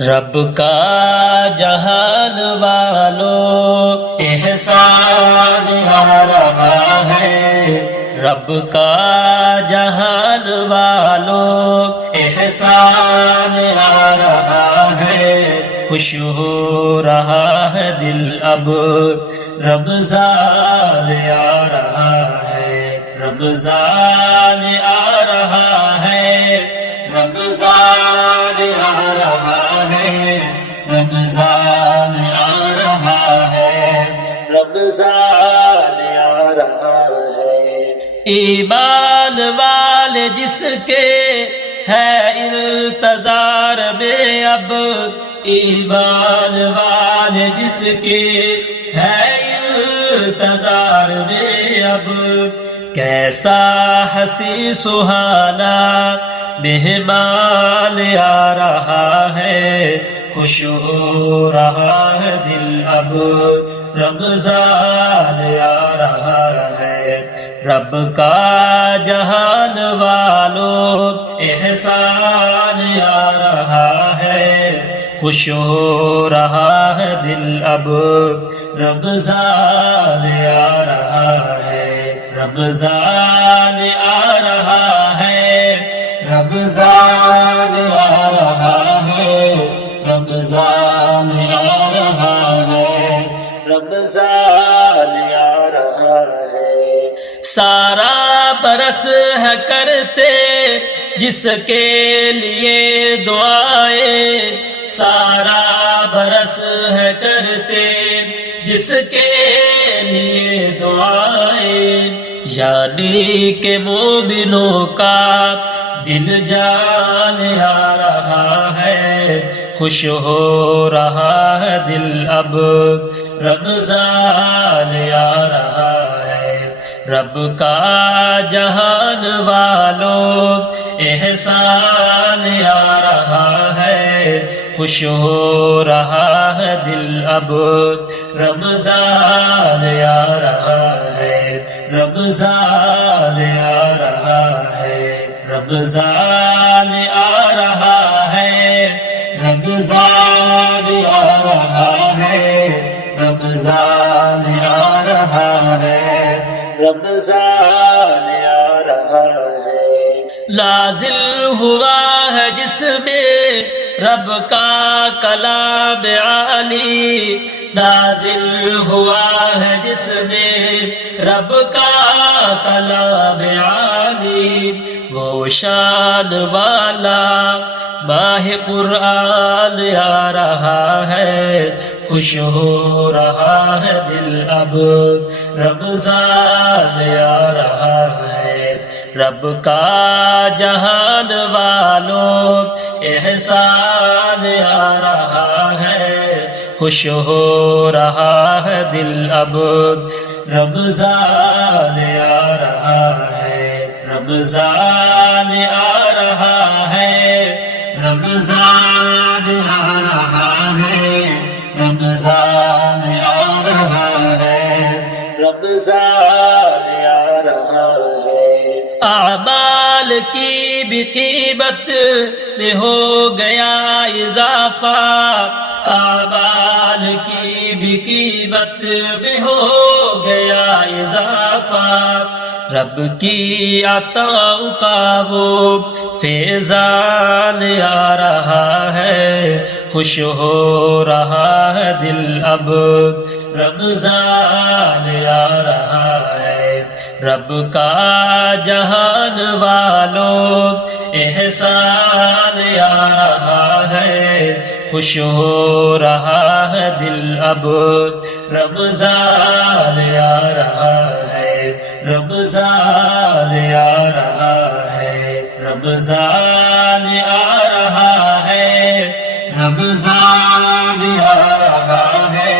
رب کا جہان والو احسان آ رہا ہے، رب کا جہان والو احسان آ رہا ہے، خوش ہو رہا ہے دل اب رمضان آ رہا ہے، رمضان آ رہا ہے، رمضان آ رہا ہے، رمضان آ رہا ہے، رمضان آ رہا ہے۔ ایمان والے جس کے ہے انتظار میں اب، ایمان والے جس کے ہے انتظار میں اب، کیسا حسین سہانا مہمان آ رہا ہے، خوش ہو رہا ہے دل اب رمضان آ رہا ہے۔ رب کا جہان والو احسان آ رہا ہے، خوش ہو رہا ہے دل اب رمضان آ رہا ہے، رمضان آ رہا ہے، رمضان آ رہا ہے، رمضان آ رہا ہے، رمضان آ رہا ہے۔ سارا برس ہے کرتے جس کے لیے دعائیں، سارا برس ہے کرتے جس کے لیے دعائیں، یعنی کہ مومنوں کا دل جان آ رہا ہے، خوش ہو رہا ہے دل اب رمضان آ رہا ہے۔ رب کا جہان والو احسان آ رہا ہے، خوش ہو رہا ہے دل اب رمضان آ رہا ہے، رمضان آ رہا ہے، رمضان آ رہا ہے، رمضان آ رہا ہے، رمضان آ رہا ہے، رمضان آ رہا ہے۔ نازل ہوا ہے جس میں رب کا کلام عالی، نازل ہوا ہے جس میں رب کا کلام عالی، وہ شان والا ماہ قرآن آ رہا ہے، خوش ہو رہا ہے دل اب رمضان آ رہا ہے۔ رب کا جہان والو احسان آ رہا ہے، خوش ہو رہا ہے دل اب رمضان آ رہا ہے، رمضان آ رہا ہے، رمضان آ رہا ہے، رمضان آ رہا ہے، رمضان آ رہا ہے۔ اعمال کی بھی قیمت میں ہو گیا اضافہ، اعمال کی بھی قیمت میں ہو گیا اضافہ، رب کی عطاؤں کا وہ فیضان آ رہا ہے، خوش ہو رہا ہے دل اب رمضان آ رہا ہے۔ رب کا جہان والو احسان آ رہا ہے، خوش ہو رہا ہے دل اب رمضان آ رہا ہے، رمضان آ رہا ہے، رمضان آ رہا ہے، رمضان آ رہا ہے،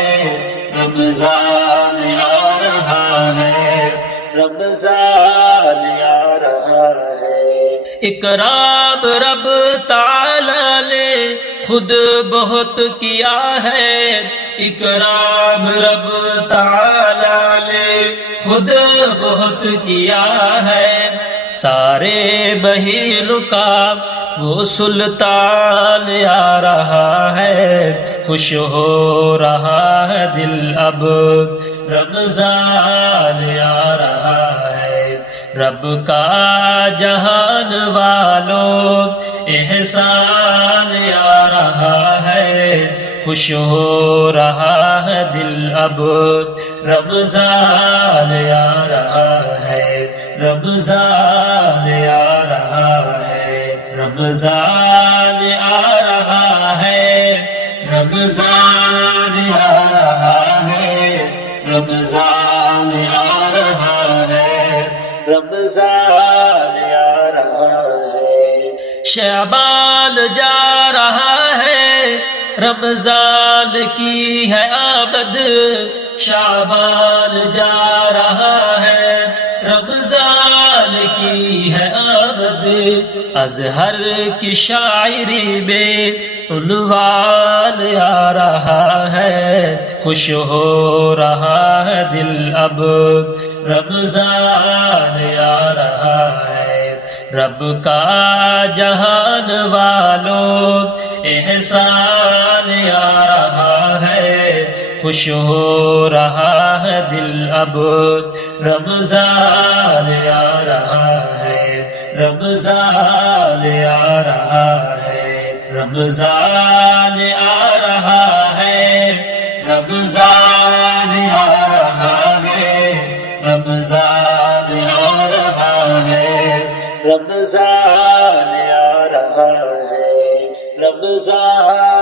رمضان آ رہا ہے، رمضان آ رہا ہے۔ اکرام رب تعالی نے خود بہت کیا ہے، اکرام رب تعالی نے خود بہت کیا ہے، سارے مہینوں کا وہ سلطان آ رہا ہے، خوش ہو رہا ہے دل اب، رمضان آ رہا ہے، رب کا جہان والوں احسان آ رہا ہے، خوش ہو رہا ہے دل اب، رمضان آ رہا ہے، رمضان آ رہا ہے، رمضان آ رہا ہے، رمضان آ رہا ہے، رمضان آ رہا ہے، رمضان آ رہا ہے، شعبان جا رہا ہے، رمضان کی ہے آمد، شعبان جا رہا ہے، رمضان کی ہے آمد، اظہر کی شاعری میں عنوان آ رہا ہے، خوش ہو رہا ہے دل اب، رمضان آ رہا ہے، رب کا جہان والوں احسان آ رہا ہے، خوش ہو رہا ہے دل اب، رمضان آ رہا ہے، رمضان آ رہا ہے، رمضان آ رہا ہے، رمضان آ رہا ہے، رمضان آ رہا ہے، رمضان آ رہا ہے، رمضان